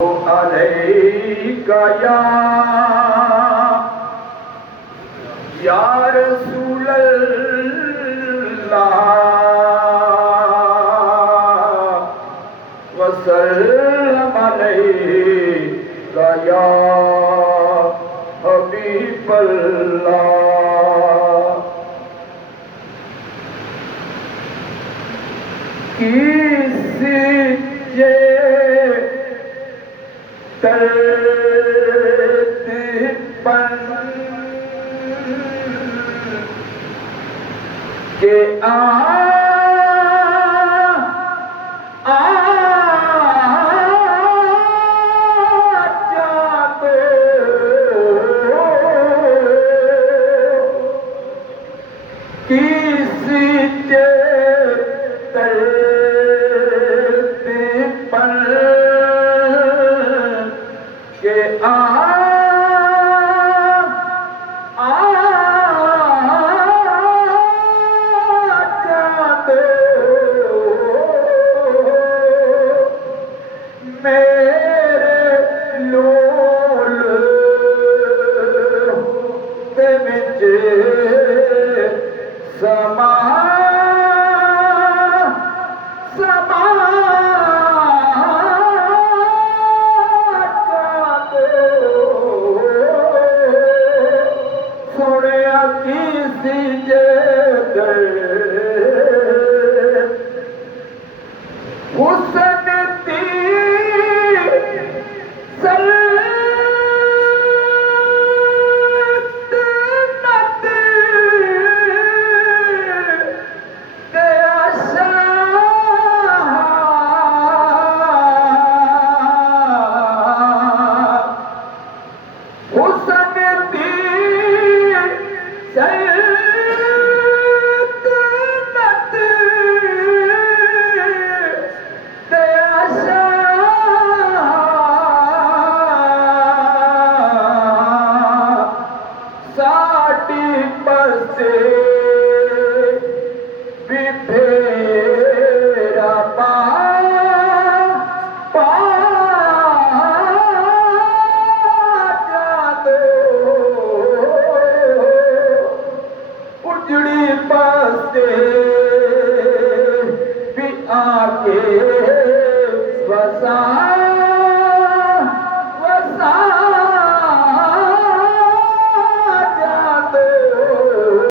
अलैका या रसूलल्लाह वसल्लम अलैका या हबीबल्लाह। किसी तरतीबन के जाते किसी तरतीबन के जाते मेरे लोल ते विच समा किसी जगह हुस्न दी सल्तनत के शाह हुस्न दी सल्तनत ते शाह साडी बसे भी फेरा पा जादो उजड़ी बसे भी आके बसा